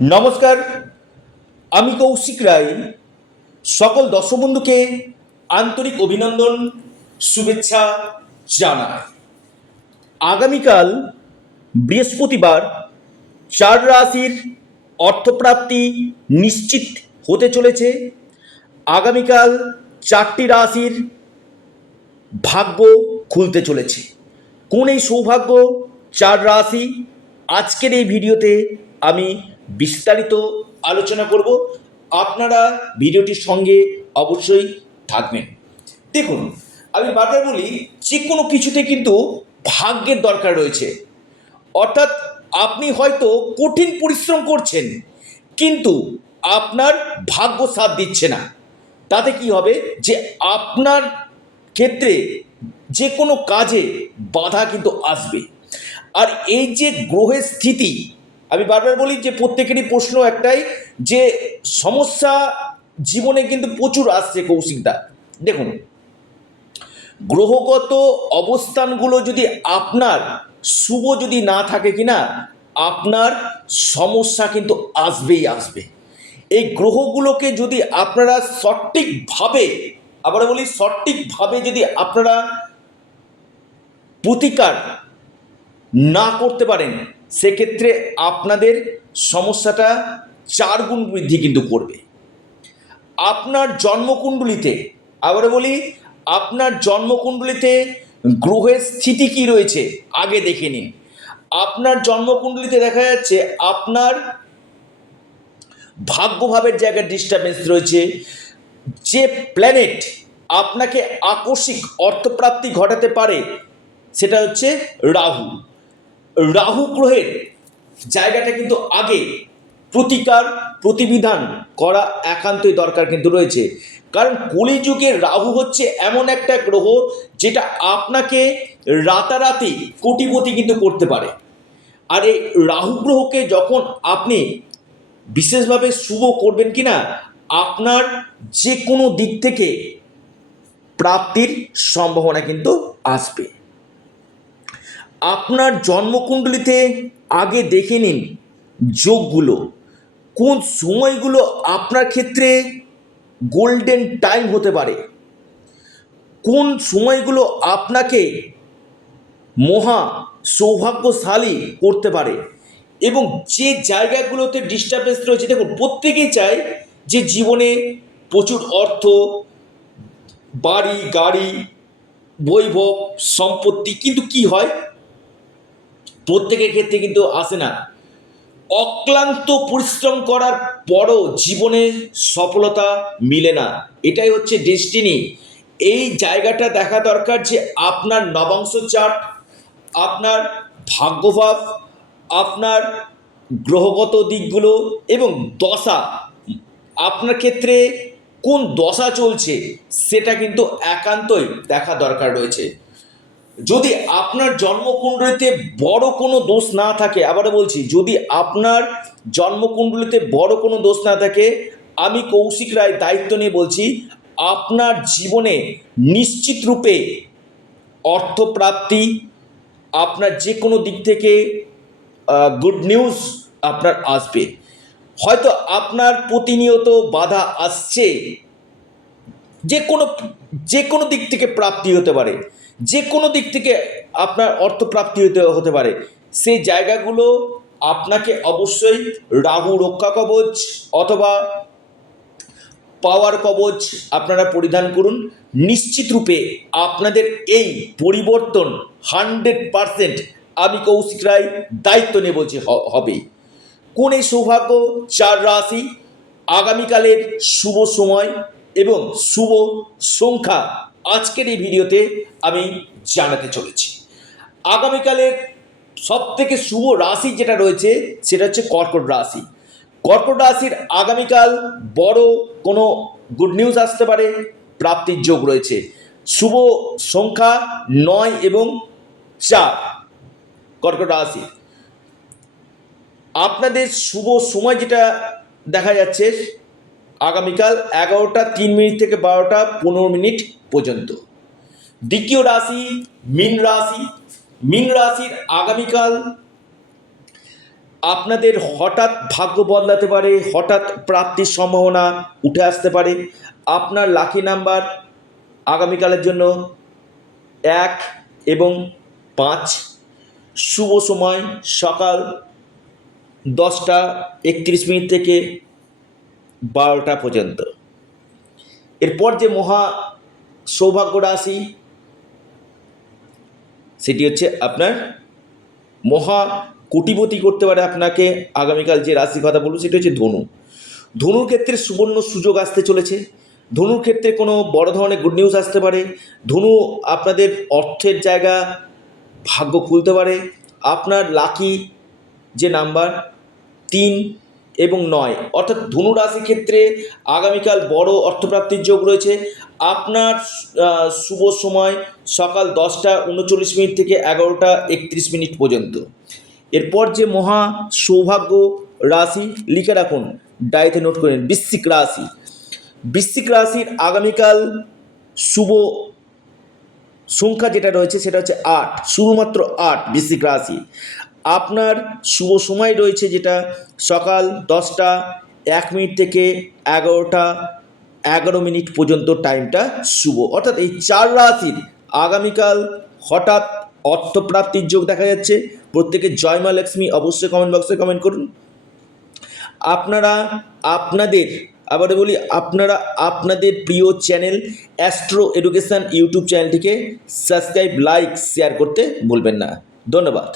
নমস্কার, আমি কৌশিক রায়। সকল দর্শক বন্ধুকে আন্তরিক অভিনন্দন, শুভেচ্ছা জানাই। আগামীকাল বৃহস্পতিবার 4 রাশির অর্থপ্রাপ্তি নিশ্চিত হতে চলেছে। আগামীকাল 4টি রাশির ভাগ্য খুলতে চলেছে। কোন এই সৌভাগ্য 4 রাশি, আজকের এই ভিডিওতে আমি বিস্তারিত আলোচনা করব। আপনারা ভিডিওটির সঙ্গে অবশ্যই থাকবেন। দেখুন, আমি বারবার বলি, যে কোনো কিছুতে কিন্তু ভাগ্যের দরকার রয়েছে। অর্থাৎ আপনি হয়তো কঠিন পরিশ্রম করছেন, কিন্তু আপনার ভাগ্য সাথ দিচ্ছে না। তাতে কি হবে, যে আপনার ক্ষেত্রে যে কোনো কাজে বাধা কিন্তু আসবে। আর এই যে গ্রহের স্থিতি, আমি বারবার বলি যে প্রত্যেকেরই প্রশ্ন একটাই, যে সমস্যা জীবনে কিন্তু প্রচুর আসছে কৌশিকদা। দেখুন, গ্রহগত অবস্থানগুলো যদি আপনার শুভ যদি না থাকে কিনা, আপনার সমস্যা কিন্তু আসবেই আসবে। এই গ্রহগুলোকে যদি আপনারা সঠিকভাবে, আবার বলি সঠিকভাবে যদি আপনারা প্রতিকার না করতে পারেন, সেক্ষেত্রে আপনাদের সমস্যাটা 4 গুণ বৃদ্ধি কিন্তু করবে। আপনার জন্মকুণ্ডলিতে, আবার বলি, আপনার জন্মকুণ্ডলিতে গ্রহের স্থিতি কি রয়েছে আগে দেখে নিন। আপনার জন্মকুণ্ডলিতে দেখা যাচ্ছে আপনার ভাগ্যভাবের জায়গায় ডিস্টারবেন্স রয়েছে। যে প্ল্যানেট আপনাকে আকস্মিক অর্থপ্রাপ্তি ঘটাতে পারে সেটা হচ্ছে রাহু। রাহু গ্রহের জায়গাটা কিন্তু আগে প্রতিকার প্রতিবিধান করা একান্তই দরকার কিন্তু রয়েছে। কারণ কলিযুগে রাহু হচ্ছে এমন একটা গ্রহ যেটা আপনাকে রাতারাতি কোটিপতি কিন্তু করতে পারে। আর এই রাহু গ্রহকে যখন আপনি বিশেষভাবে শুভ করবেন কিনা, আপনার যে কোনো দিক থেকে প্রাপ্তির সম্ভাবনা কিন্তু আসবে। আপনার জন্মকুণ্ডলিতে আগে দেখে নিন যোগগুলো, কোন সময়গুলো আপনার ক্ষেত্রে গোল্ডেন টাইম হতে পারে, কোন সময়গুলো আপনাকে মহা সৌভাগ্যশালী করতে পারে, এবং যে জায়গাগুলোতে ডিস্টারবেন্স রয়েছে। দেখুন, প্রত্যেকেই চায় যে জীবনে প্রচুর অর্থ, বাড়ি গাড়ি, বৈভব সম্পত্তি, কিন্তু কি হয়, প্রত্যেকের ক্ষেত্রে কিন্তু আসে না। অক্লান্ত পরিশ্রম করার পরও জীবনের সফলতা মিলে না, এটাই হচ্ছে ডেস্টিনি। এই জায়গাটা দেখা দরকার যে আপনার নবাংশ চার্ট, আপনার ভাগ্যভাব, আপনার গ্রহগত দিকগুলো এবং দশা, আপনার ক্ষেত্রে কোন দশা চলছে সেটা কিন্তু একান্তই দেখা দরকার রয়েছে। যদি আপনার জন্মকুণ্ডলিতে বড় কোনো দোষ না থাকে, আবারও বলছি, যদি আপনার জন্মকুণ্ডলিতে বড় কোনো দোষ না থাকে, আমি কৌশিক রায় দায়িত্ব নিয়ে বলছি, আপনার জীবনে নিশ্চিত রূপে অর্থপ্রাপ্তি, আপনার যে কোনো দিক থেকে গুড নিউজ আপনার আসবে। হয়তো আপনার প্রতিনিয়ত বাধা আসছে, যে কোনো দিক থেকে প্রাপ্তি হতে পারে, যে কোনো দিক থেকে আপনার অর্থপ্রাপ্তি হতে পারে। সেই জায়গাগুলো আপনাকে অবশ্যই রাহু রক্ষা কবচ অথবা পাওয়ার কবচ আপনারা পরিধান করুন। নিশ্চিত রূপে আপনাদের এই পরিবর্তন 100% আমি কৌশিক রায় দায়িত্ব নিয়ে বলছি হবে। কোন এই সৌভাগ্য 4 রাশি, আগামীকালের শুভ সময় এবং শুভ সংখ্যা আজকের এই ভিডিওতে আমি জানাতে চলেছি। আগামীকালের সবথেকে শুভ রাশি যেটা রয়েছে সেটা হচ্ছে কর্কট রাশি। কর্কট রাশির আগামীকাল বড় কোনো গুড নিউজ আসতে পারে, প্রাপ্তির যোগ রয়েছে। শুভ সংখ্যা 9 এবং 4। কর্কট রাশি আপনাদের শুভ সময় যেটা দেখা যাচ্ছে আগামীকাল 11টা 3 মিনিট থেকে 12টা 15 মিনিট পর্যন্ত। দ্বিতীয় রাশি মীন রাশি। মীন রাশির আগামীকাল আপনাদের হঠাৎ ভাগ্য বদলাতে পারে, হঠাৎ প্রাপ্তির সম্ভাবনা উঠে আসতে পারে। আপনার লাকি নাম্বার আগামীকালের জন্য 1 এবং 5। শুভ সময় সকাল 10:31 থেকে 12টা পর্যন্ত। এরপর যে মহা সৌভাগ্য রাশি সেটি হচ্ছে আপনার মহা কোটিপতি করতে পারে আপনাকে। আগামীকাল যে রাশির কথা বলবো সেটি হচ্ছে ধনু। ধনুর ক্ষেত্রে সুবর্ণ সুযোগ আসতে চলেছে। ধনুর ক্ষেত্রে কোনো বড় ধরনের গুড নিউজ আসতে পারে। ধনু আপনাদের অর্থের জায়গা ভাগ্য খুলতে পারে। আপনার লাকি যে নাম্বার 3 এবং 9, অর্থাৎ ধনু রাশির ক্ষেত্রে আগামীকাল বড় অর্থপ্রাপ্তির যোগ রয়েছে। আপনার শুভ সময় সকাল 10:39 থেকে 11:31 পর্যন্ত। এরপর যে মহা সৌভাগ্য রাশি লিখে রাখুন, ডায়েরিতে নোট করেন, বৃশ্চিক রাশি। বৃশ্চিক রাশির আগামীকাল শুভ সংখ্যা যেটা রয়েছে সেটা হচ্ছে 8, শুধুমাত্র 8 বৃশ্চিক রাশি। আপনার শুভ সময় রয়েছে যেটা সকাল 10:01 থেকে 11:11 পর্যন্ত, টাইমটা শুভ। অর্থাৎ এই 4 রাশির আগামীকাল হঠাৎ অর্থপ্রাপ্তির যোগ দেখা যাচ্ছে। প্রত্যেকে জয় মা লক্ষ্মী অবশ্যই কমেন্ট বক্সে কমেন্ট করুন। আপনারা আপনাদের, আবার বলি, আপনারা আপনাদের প্রিয় চ্যানেল অ্যাস্ট্রো এডুকেশন ইউটিউব চ্যানেলটিকে সাবস্ক্রাইব, লাইক, শেয়ার করতে ভুলবেন না। ধন্যবাদ।